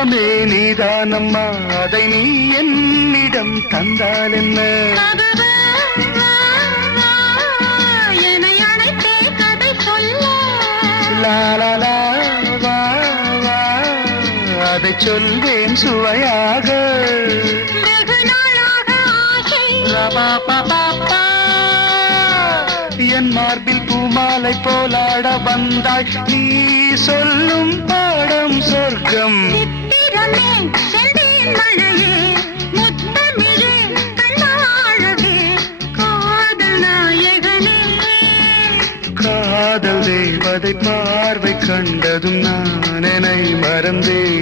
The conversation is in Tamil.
இன்பமே நீதானம்மா, அதை நீ என்னிடம் தந்தால் என்ன? என்னை அழைத்தே கதை சொல்ல, லாலா வா வா, அதை சொல்வேன் சுவையாக. வெகு நாளாக ஆசை, ரபாபபாபா, என் மார்பில் பூமாலை போலாட வந்தாய், நீ சொல்லும் பாடம் சொர்க்கம். சித்திரமே செந்தேன் மழையே, முத்தமிழே கண்ணாழகே, காதல் நாயகனே. காதல் தேவதை பார்வை கண்டதும் நான் என்னை மறந்தேன்.